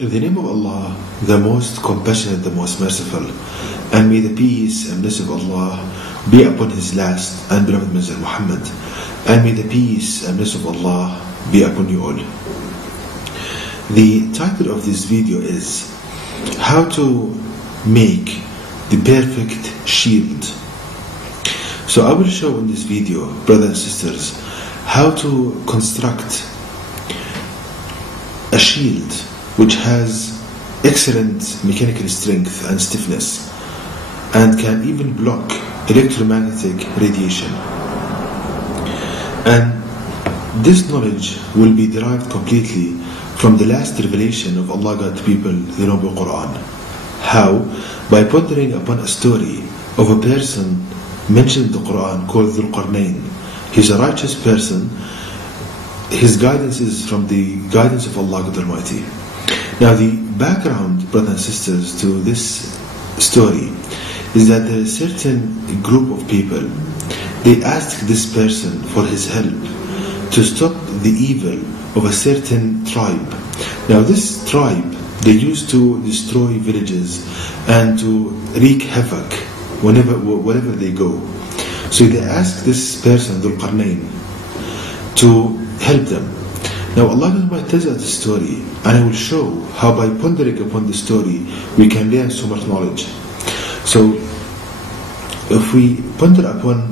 In the name of Allah, the most compassionate, the most merciful, and may the peace and blessing of Allah be upon His last and beloved Messenger Muhammad, and may the peace and blessing of Allah be upon you all. The title of this video is How to Make the Perfect Shield. So I will show in this video, brothers and sisters, how to construct a shield which has excellent mechanical strength and stiffness and can even block electromagnetic radiation. And this knowledge will be derived completely from the last revelation of Allah God to people, the Noble Quran. How? By pondering upon a story of a person mentioned in the Quran called Dhul Qarnayn. He's a righteous person. His guidance is from the guidance of Allah God Almighty. Now the background, brothers and sisters, to this story is that there is a certain group of people. They asked this person for his help to stop the evil of a certain tribe. Now this tribe, they used to destroy villages and to wreak havoc wherever they go. So they asked this person, Dhul Qarnayn, to help them. Now Allah tells us the story, and I will show how by pondering upon the story we can learn so much knowledge. So if we ponder upon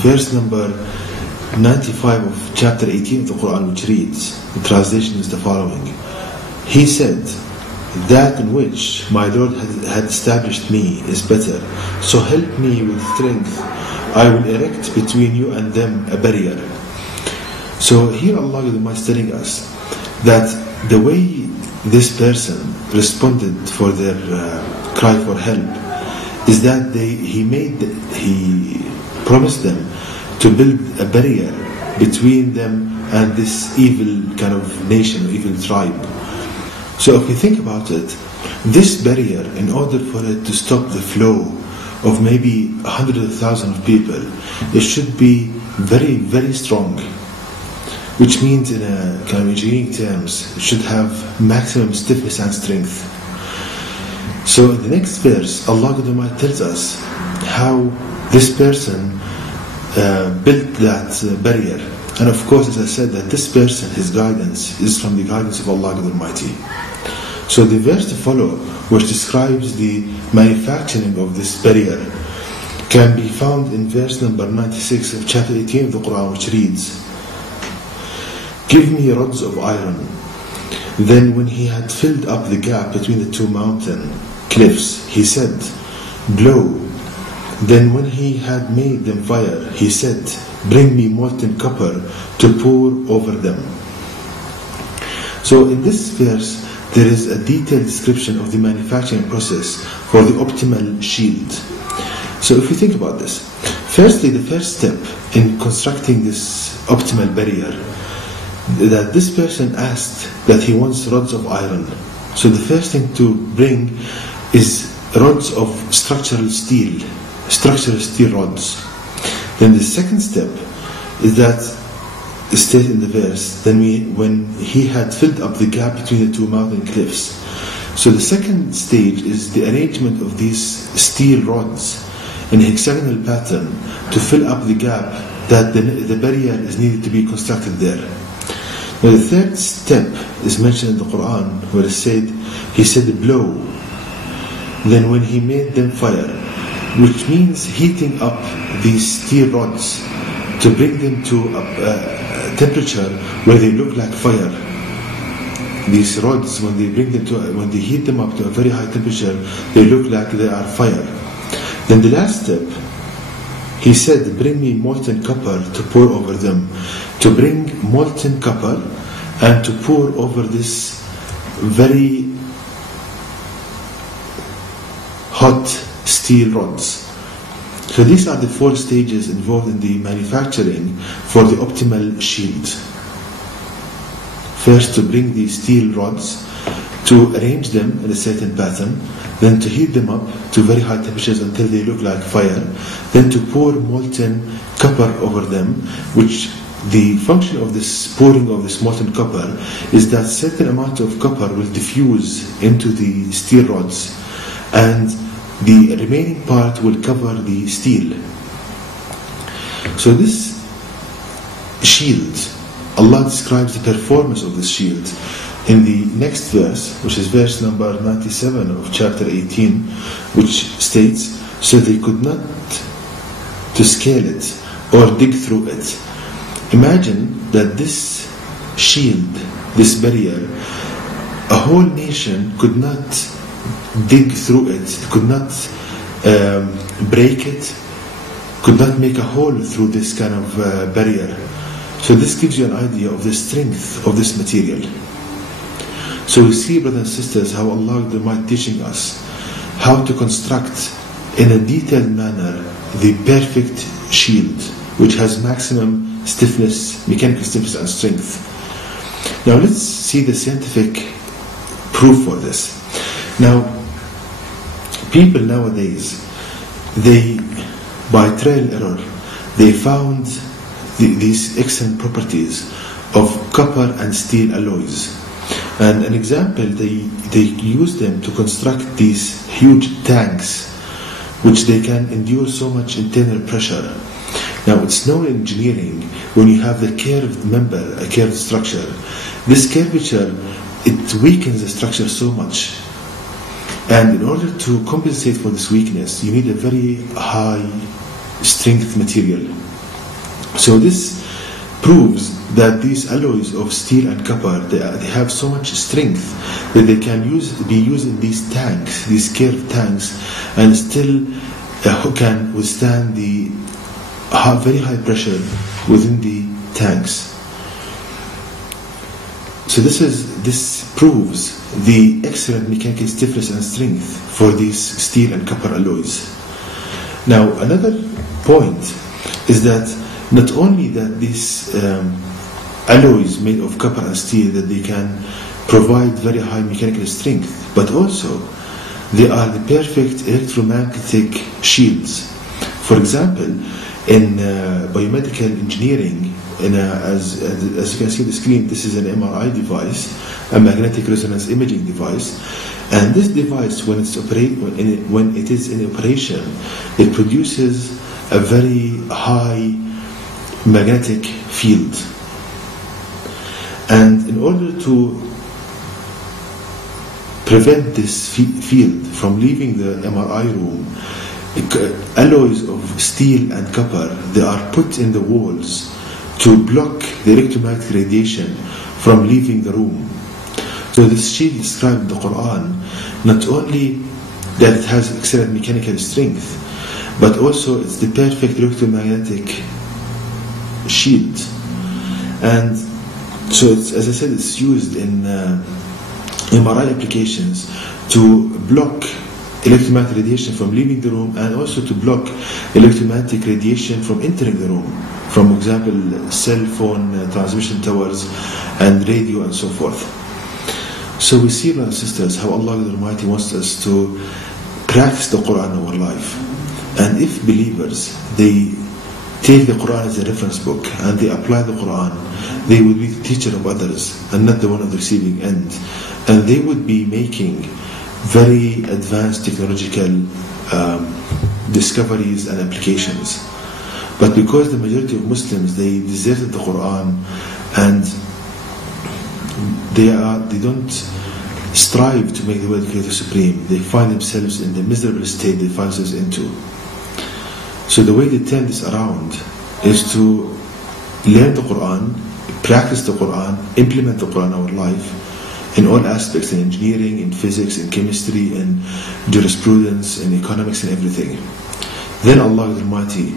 verse number 95 of chapter 18 of the Quran, which reads, the translation is the following: He said, that in which my Lord had established me is better, so help me with strength. I will erect between you and them a barrier. So here Allah is telling us that the way this person responded for their cry for help is that he promised them to build a barrier between them and this evil kind of nation, evil tribe. So if we think about it, this barrier, in order for it to stop the flow of maybe 100,000 of people, it should be very, very strong. Which means, in a kind of engineering terms, it should have maximum stiffness and strength. So in the next verse, Allah tells us how this person built that barrier. And of course, as I said, that this person, his guidance is from the guidance of Allah Almighty. So the verse to follow, which describes the manufacturing of this barrier, can be found in verse number 96 of chapter 18 of the Quran, which reads, Give me rods of iron. Then when he had filled up the gap between the two mountain cliffs, he said, Blow. Then when he had made them fire, he said, Bring me molten copper to pour over them. So in this verse, there is a detailed description of the manufacturing process for the optimal shield. So if you think about this, firstly, the first step in constructing this optimal barrier, that this person asked that he wants rods of iron. So the first thing to bring is rods of structural steel rods. Then the second step is that stated in the verse, when he had filled up the gap between the two mountain cliffs. So the second stage is the arrangement of these steel rods in a hexagonal pattern to fill up the gap that the barrier is needed to be constructed there. Now the third step is mentioned in the Quran, where he said blow. Then when he made them fire, which means heating up these steel rods to bring them to a temperature where they look like fire. These rods, when they heat them up to a very high temperature, they look like they are fire. Then the last step, he said, bring me molten copper to pour over them. To bring molten copper and to pour over this very hot steel rods. So these are the 4 stages involved in the manufacturing for the optimal shield. First, to bring the steel rods, to arrange them in a certain pattern, then to heat them up to very high temperatures until they look like fire, then to pour molten copper over them, which the function of this pouring of this molten copper is that certain amount of copper will diffuse into the steel rods, and the remaining part will cover the steel. So this shield, Allah describes the performance of this shield in the next verse, which is verse number 97 of chapter 18, which states, "So they could not to scale it or dig through it." Imagine that this shield, this barrier, a whole nation could not dig through it, could not break it, could not make a hole through this kind of barrier. So this gives you an idea of the strength of this material. So we see, brothers and sisters, how Allah might teaching us how to construct in a detailed manner the perfect shield, which has maximum stiffness, mechanical stiffness and strength. Now let's see the scientific proof for this. Now, people nowadays, they, by trial and error, they found these excellent properties of copper and steel alloys. And an example, they use them to construct these huge tanks, which they can endure so much internal pressure. Now, it's known in engineering, when you have the curved member, a curved structure, this curvature, it weakens the structure so much. And in order to compensate for this weakness, you need a very high strength material. So this proves that these alloys of steel and copper, they have so much strength that they can be used in these tanks, these curved tanks, and still can withstand the very high pressure within the tanks. So this proves the excellent mechanical stiffness and strength for these steel and copper alloys. Now, another point is that not only that these alloys made of copper and steel, that they can provide very high mechanical strength, but also they are the perfect electromagnetic shields. For example, in biomedical engineering, as you can see on the screen, this is an MRI device, a magnetic resonance imaging device, and this device, when it is in operation, it produces a very high magnetic field. And in order to prevent this field from leaving the MRI room, alloys of steel and copper, they are put in the walls to block the electromagnetic radiation from leaving the room. So this shield described in the Quran, not only that it has excellent mechanical strength, but also it's the perfect electromagnetic shield. And so it's, as I said, it's used in MRI applications to block electromagnetic radiation from leaving the room, and also to block electromagnetic radiation from entering the room, from example cell phone transmission towers and radio and so forth. So we see, brothers and sisters, how Allah the Almighty wants us to practice the Quran in our life. And if believers, they take the Quran as a reference book and they apply the Quran, they would be the teacher of others and not the one of the receiving end. And they would be making very advanced technological discoveries and applications. But because the majority of Muslims, they deserted the Quran and they don't strive to make the word Creator supreme, they find themselves in the miserable state they find themselves into. So the way they turn this around is to learn the Quran, practice the Quran, implement the Quran in our life, in all aspects, in engineering, in physics, in chemistry, in jurisprudence, in economics, and everything. Then Allah the Almighty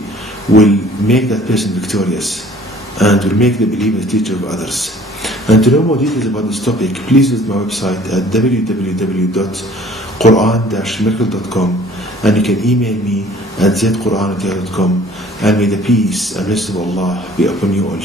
will make that person victorious and will make the believer a teacher of others. And to know more details about this topic, please visit my website at www.quran-miracle.com, and you can email me at zquran@yahoo.com, and may the peace and blessings of Allah be upon you all.